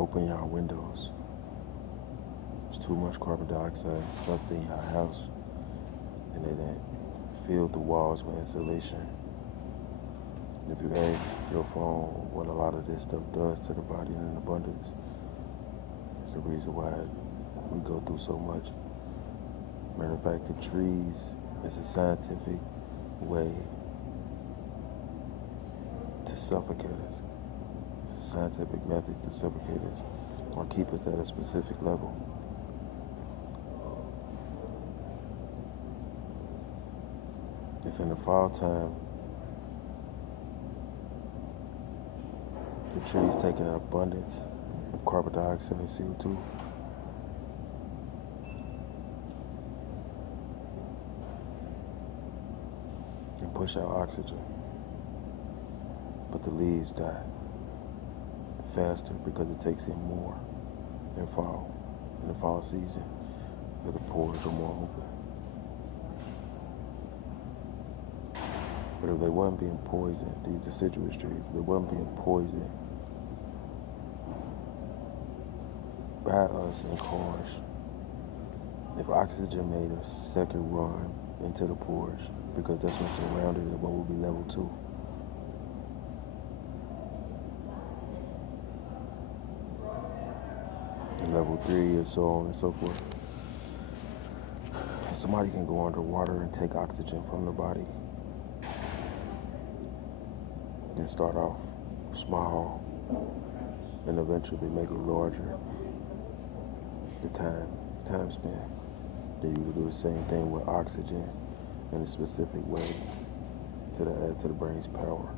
Open your windows. There's too much carbon dioxide stuffed in your house, and they didn't fill the walls with insulation. If you ask your phone what a lot of this stuff does to the body in abundance, it's the reason why we go through so much. Matter of fact, the trees is a scientific way to suffocate us. It's a scientific method to suffocate us or keep us at a specific level. If in the fall time, the trees take an abundance of carbon dioxide and CO2, and push out oxygen, but the leaves die faster because it takes in more in the fall season, where the pores are more open. But if they weren't being poisoned, these deciduous trees, they weren't being poisoned by us in cars, if oxygen made a second run into the pores, because that's what surrounded it, what would be level 2. And level 3 and so on and so forth. And somebody can go underwater and take oxygen from the body and start off small and eventually make it larger. The time span. Then you can do the same thing with oxygen in a specific way to add to the brain's power.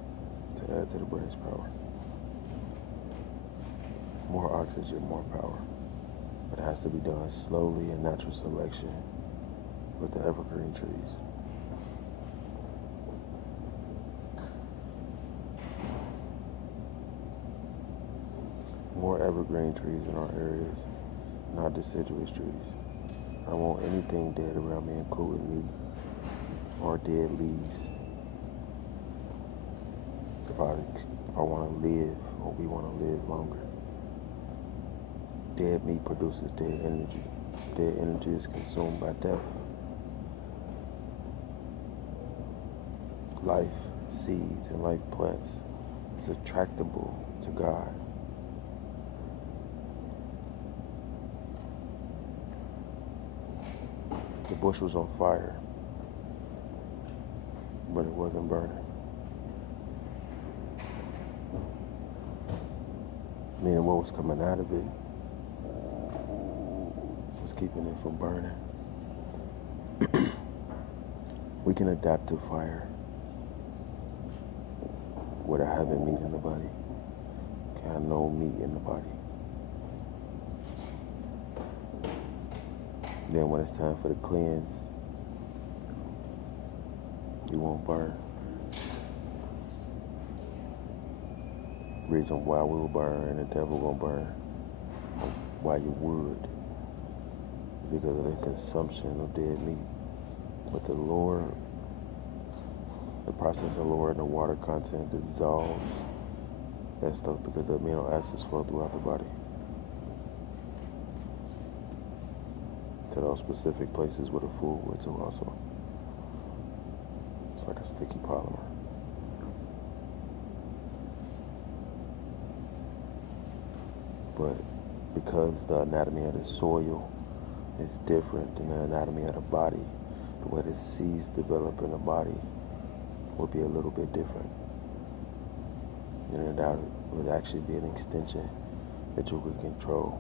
More oxygen, more power. But it has to be done slowly in natural selection with the evergreen trees. More evergreen trees in our areas, not deciduous trees. I don't want anything dead around me, including me, or dead leaves. If I want to live, or we want to live longer. Dead meat produces dead energy. Dead energy is consumed by death. Life, seeds, and life plants is attractable to God. The bush was on fire, but it wasn't burning. Meaning what was coming out of it was keeping it from burning. We can adapt to fire without having meat in the body. Can have no meat in the body. Then when it's time for the cleanse, you won't burn. Reason why we will burn and the devil won't burn, why you would, is because of the consumption of dead meat. But the process of lowering the water content dissolves that stuff because the amino acids flow throughout the body to those specific places where the food would too also. It's like a sticky polymer. But because the anatomy of the soil is different than the anatomy of the body, the way the seeds develop in the body will be a little bit different. And that would actually be an extension that you could control.